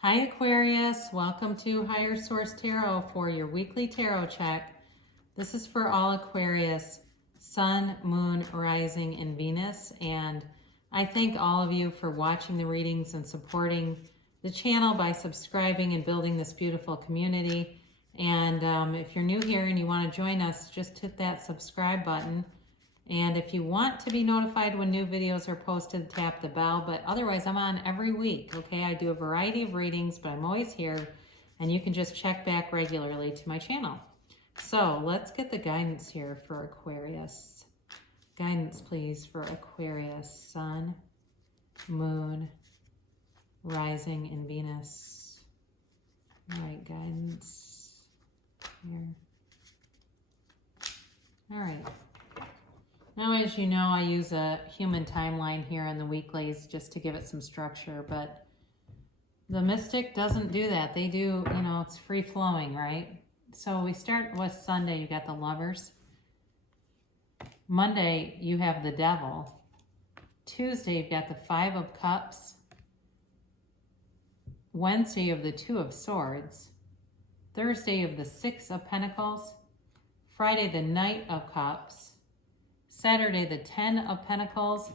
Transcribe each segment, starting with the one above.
Hi Aquarius, welcome to Higher Source Tarot for your weekly tarot check. This is for all Aquarius, Sun, Moon, Rising, and Venus. And I thank all of you for watching the readings and supporting the channel by subscribing and building this beautiful community. And if you're new here and you want to join us, just hit that subscribe button. And if you want to be notified when new videos are posted, tap the bell. But otherwise, I'm on every week, okay? I do a variety of readings, but I'm always here. And you can just check back regularly to my channel. So let's get the guidance here for Aquarius. Guidance, please, for Aquarius, Sun, Moon, Rising, and Venus. All right, guidance here. All right. Now, as you know, I use a human timeline here in the weeklies just to give it some structure, but the mystic doesn't do that. They do, it's free flowing, right? So we start with Sunday, you got the Lovers. Monday, you have the Devil. Tuesday, you've got the Five of Cups. Wednesday, you have the Two of Swords. Thursday, you have the Six of Pentacles. Friday, the Knight of Cups. Saturday, the Ten of Pentacles,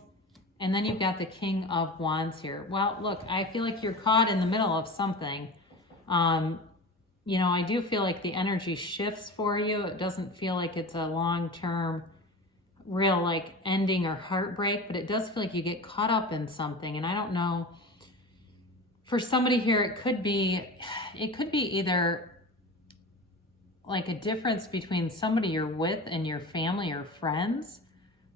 and then you've got the King of Wands here. Well, look, I feel like you're caught in the middle of something. I do feel like the energy shifts for you. It doesn't feel like it's a long-term, real ending or heartbreak, but it does feel like you get caught up in something. And I don't know, for somebody here, it could be either like a difference between somebody you're with and your family or friends,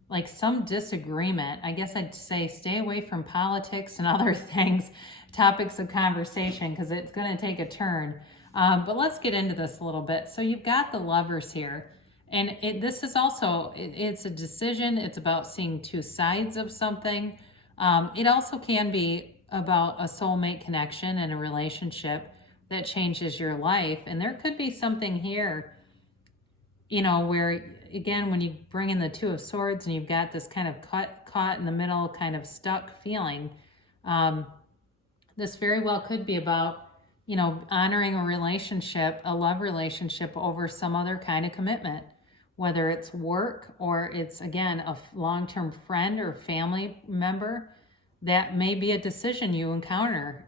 like some disagreement. I guess I'd say stay away from politics and other things, topics of conversation, because it's going to take a turn. But let's get into this a little bit. So you've got the Lovers here. And this is also, it's a decision. It's about seeing two sides of something. It also can be about a soulmate connection and a relationship that changes your life. And there could be something here, where, again, when you bring in the Two of Swords and you've got this kind of caught in the middle, kind of stuck feeling, this very well could be about, honoring a relationship, a love relationship over some other kind of commitment, whether it's work or it's, again, a long-term friend or family member. That may be a decision you encounter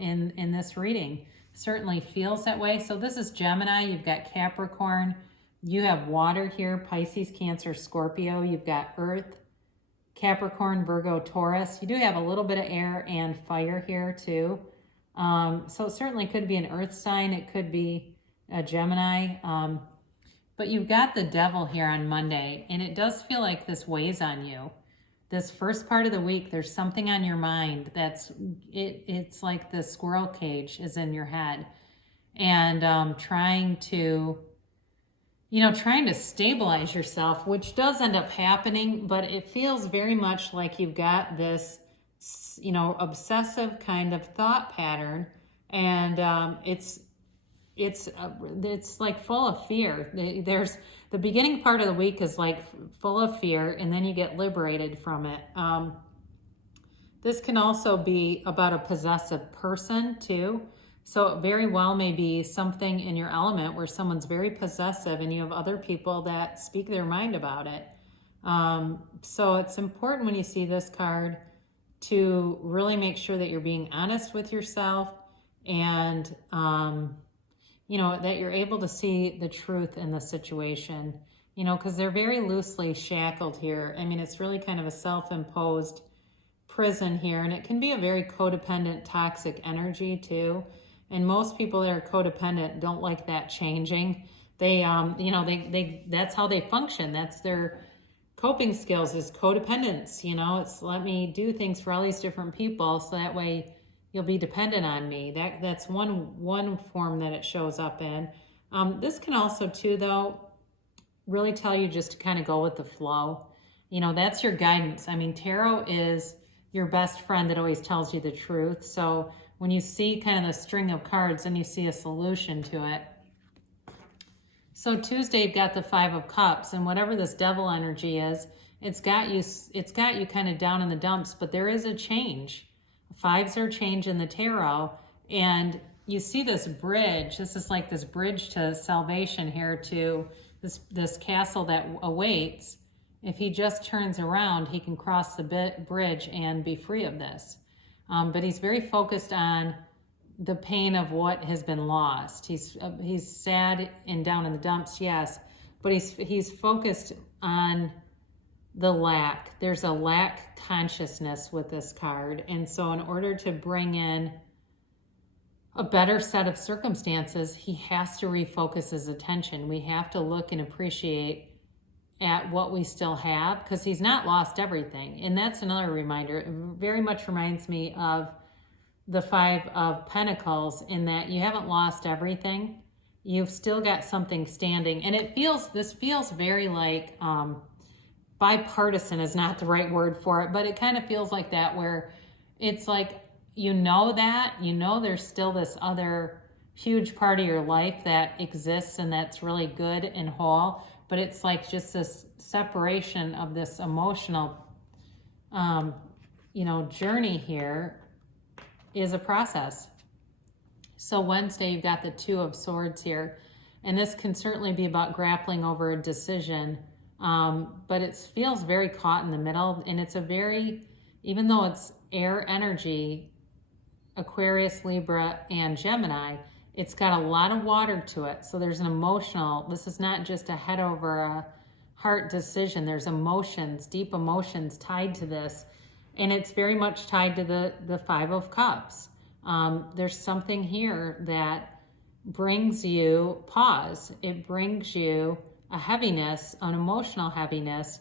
in this reading. Certainly feels that way. So this is Gemini. You've got Capricorn. You have water here, Pisces, Cancer, Scorpio. You've got Earth, Capricorn, Virgo, Taurus. You do have a little bit of air and fire here too. So it certainly could be an Earth sign. It could be a Gemini. But you've got the Devil here on Monday, and it does feel like this weighs on you. This first part of the week, there's something on your mind it's like the squirrel cage is in your head, and trying to stabilize yourself, which does end up happening, but it feels very much like you've got this, obsessive kind of thought pattern, and it's like full of fear. There's the beginning part of the week is like full of fear, and then you get liberated from it. This can also be about a possessive person too. So it very well may be something in your element where someone's very possessive and you have other people that speak their mind about it. So it's important when you see this card to really make sure that you're being honest with yourself, and that you're able to see the truth in the situation, because they're very loosely shackled here. I mean, it's really kind of a self-imposed prison here, and it can be a very codependent, toxic energy too. And most people that are codependent don't like that changing. They, that's how they function. That's their coping skills, is codependence. It's let me do things for all these different people, so that way you'll be dependent on me. That's one form that it shows up in. This can also too, though, really tell you just to kind of go with the flow. That's your guidance. I mean, tarot is your best friend that always tells you the truth. So when you see kind of the string of cards, then you see a solution to it. So Tuesday, you've got the Five of Cups, and whatever this Devil energy is, it's got you kind of down in the dumps, but there is a change. Fives are change in the tarot, And you see this bridge. This is like this bridge to salvation here, to this castle that awaits. If he just turns around, he can cross the bridge and be free of this. But he's very focused on the pain of what has been lost. He's sad and down in the dumps, yes, but he's focused on the lack. There's a lack consciousness with this card. And so in order to bring in a better set of circumstances, he has to refocus his attention. We have to look and appreciate at what we still have, because he's not lost everything. And that's another reminder. It very much reminds me of the Five of Pentacles, in that you haven't lost everything. You've still got something standing. And this feels very like, bipartisan is not the right word for it, but it kind of feels like that, where it's like, there's still this other huge part of your life that exists and that's really good and whole, but it's like just this separation of this emotional, journey here is a process. So Wednesday, you've got the Two of Swords here, and this can certainly be about grappling over a decision, but it feels very caught in the middle, and it's even though it's air energy, Aquarius, Libra, and Gemini, it's got a lot of water to it. So there's this is not just a head over a heart decision. There's emotions, deep emotions tied to this. And it's very much tied to the Five of Cups. There's something here that brings you pause. It brings you a heaviness, an emotional heaviness,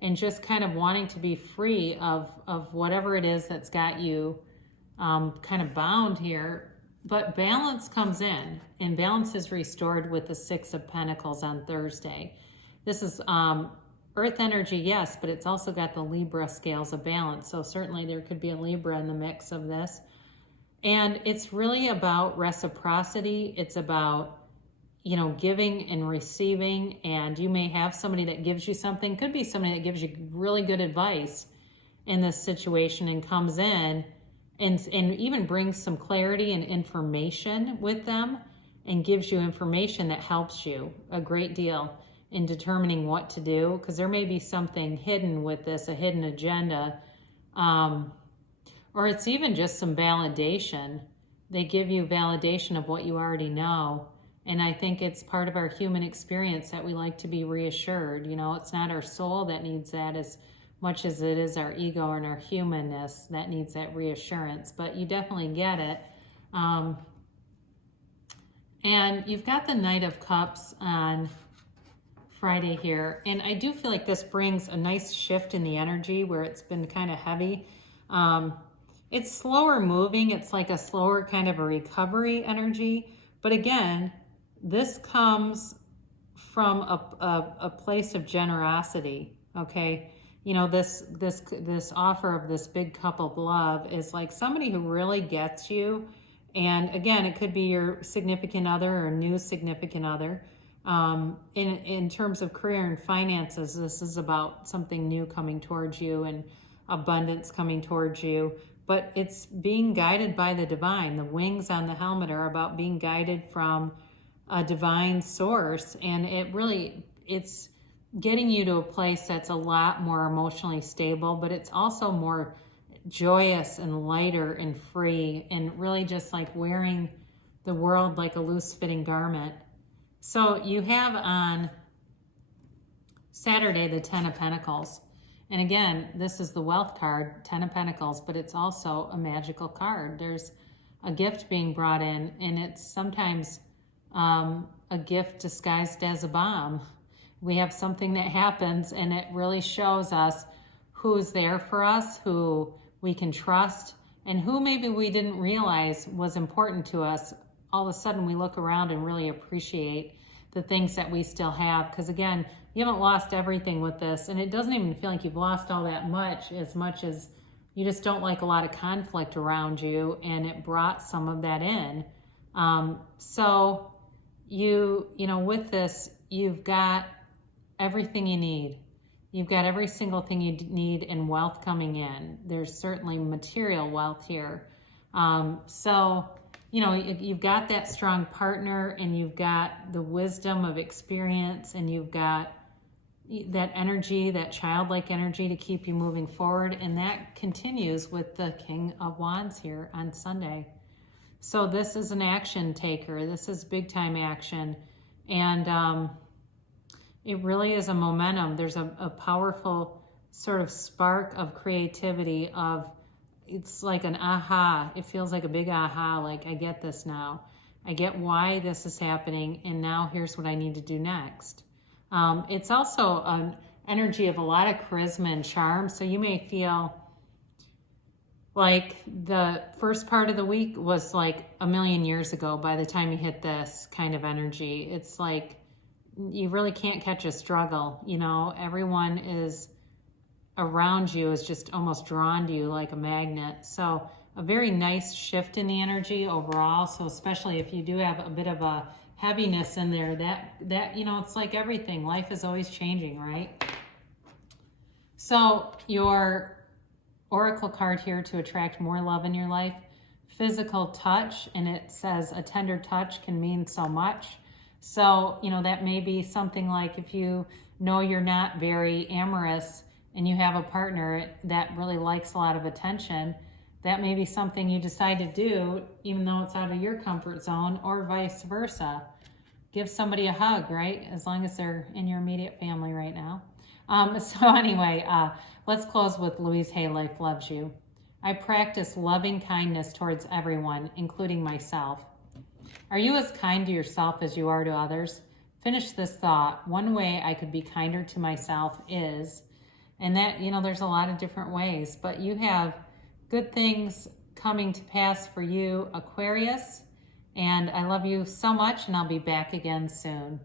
and just kind of wanting to be free of whatever it is that's got you kind of bound here. But balance comes in, and balance is restored with the Six of Pentacles on Thursday. This is earth energy, yes, but it's also got the Libra scales of balance. So certainly there could be a Libra in the mix of this. And it's really about reciprocity. It's about, giving and receiving. And you may have somebody that gives you something. Could be somebody that gives you really good advice in this situation and comes in and even brings some clarity and information with them, and gives you information that helps you a great deal in determining what to do, because there may be something hidden with this, a hidden agenda, or it's even just some validation. They give you validation of what you already know, and I think it's part of our human experience that we like to be reassured. It's not our soul that needs that as much as it is our ego and our humanness that needs that reassurance, but you definitely get it. And you've got the Knight of Cups on Friday here, and I do feel like this brings a nice shift in the energy where it's been kind of heavy. It's slower moving. It's like a slower kind of a recovery energy, but again, this comes from a place of generosity. Okay, this offer of this big cup of love is like somebody who really gets you. And again, it could be your significant other or new significant other. In terms of career and finances, this is about something new coming towards you and abundance coming towards you. But it's being guided by the divine. The wings on the helmet are about being guided from a divine source. And it's getting you to a place that's a lot more emotionally stable, but it's also more joyous and lighter and free, and really just like wearing the world like a loose fitting garment. So you have on Saturday the Ten of Pentacles. And again, this is the wealth card, Ten of Pentacles, but it's also a magical card. There's a gift being brought in, and it's sometimes a gift disguised as a bomb. We have something that happens, and it really shows us who's there for us, who we can trust, and who maybe we didn't realize was important to us. All of a sudden, we look around and really appreciate the things that we still have. Because again, you haven't lost everything with this, and it doesn't even feel like you've lost all that much as you just don't like a lot of conflict around you, and it brought some of that in. So with this, you've got everything you need. You've got every single thing you need in wealth coming in. There's certainly material wealth here. So you know, you've got that strong partner, and you've got the wisdom of experience, and you've got that energy, that childlike energy to keep you moving forward. And that continues with the King of Wands here on Sunday. So this is an action taker. This is big time action. And it really is a momentum. There's a powerful sort of spark of creativity, of it's like an aha. It feels like a big aha, like I get this now. I get why this is happening, and now here's what I need to do next. It's also an energy of a lot of charisma and charm, so you may feel like the first part of the week was like a million years ago by the time you hit this kind of energy. It's like you really can't catch a struggle, you know, everyone is around you is just almost drawn to you like a magnet. So a very nice shift in the energy overall. So especially if you do have a bit of a heaviness in there, that you know, it's like everything. Life is always changing, right? So your oracle card here to attract more love in your life, physical touch, and it says a tender touch can mean so much. So, you know, that may be something like if you know you're not very amorous and you have a partner that really likes a lot of attention, that may be something you decide to do, even though it's out of your comfort zone, or vice versa. Give somebody a hug, right? As long as they're in your immediate family right now. So anyway, let's close with Louise Hay, Life Loves You. I practice loving kindness towards everyone, including myself. Are you as kind to yourself as you are to others? Finish this thought. One way I could be kinder to myself is, and that, you know, there's a lot of different ways, but you have good things coming to pass for you, Aquarius. And I love you so much, and I'll be back again soon.